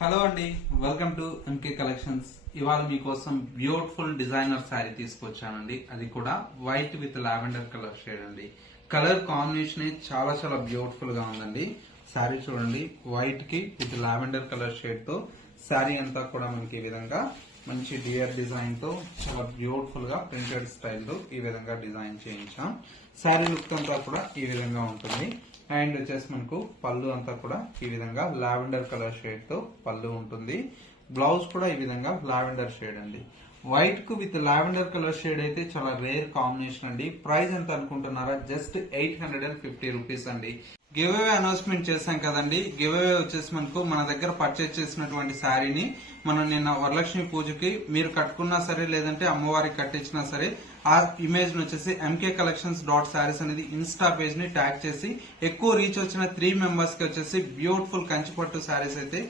Hello అండి, welcome to MK collections. ఇవాళ మీకోసం బ్యూటిఫుల్ డిజైనర్ శారీ తీసుకొచ్చానండి. అది కూడా white with lavender colour shade అండి. కలర్ కాంబినేషన్ చాలా చాలా బ్యూటిఫుల్ గా ఉందండి. శారీ చూడండి, వైట్ కి విత్ లావెండర్ కలర్ షేడ్ తో శారీ అంతా కూడా మనకి ఈ విధంగా మంచి డియర్ డిజైన్ తో చాలా బ్యూటిఫుల్ గా ప్రింటెడ్ స్టైల్ తో ఈ విధంగా డిజైన్ చేయించాం. శారీ లుక్ అంతా కూడా ఈ విధంగా ఉంటుంది. అండ్ వచ్చేసి మనకు పళ్ళు అంతా కూడా ఈ విధంగా లావెండర్ కలర్ షేడ్ తో పళ్ళు ఉంటుంది. బ్లౌజ్ కూడా ఈ విధంగా లావెండర్ షేడ్ అండి. వైట్ కు విత్ లావెండర్ కలర్ షేడ్ అయితే చాలా రేర్ కాంబినేషన్ అండి. ప్రైస్ ఎంత అనుకుంటున్నారా? జస్ట్ 850 రూపీస్ అండి. గివ్ అవే అనౌన్స్మెంట్ చేశాం కదండి. గివ్ అవే వచ్చేసి మనకు మన దగ్గర పర్చేజ్ చేసినటువంటి శారీని మనం నిన్న వరలక్ష్మి పూజకి మీరు కట్టుకున్నా సరే, లేదంటే అమ్మవారికి కట్టించినా సరే, ఆ ఇమేజ్ ను వచ్చేసి ఎంకే కలెక్షన్స్ .sarees అనేది ఇన్స్టా పేజ్ ని ట్యాగ్ చేసి ఎక్కువ రీచ్ వచ్చిన 3 మెంబర్స్ కి వచ్చేసి బ్యూటిఫుల్ కంచిపట్టు శారీస్ అయితే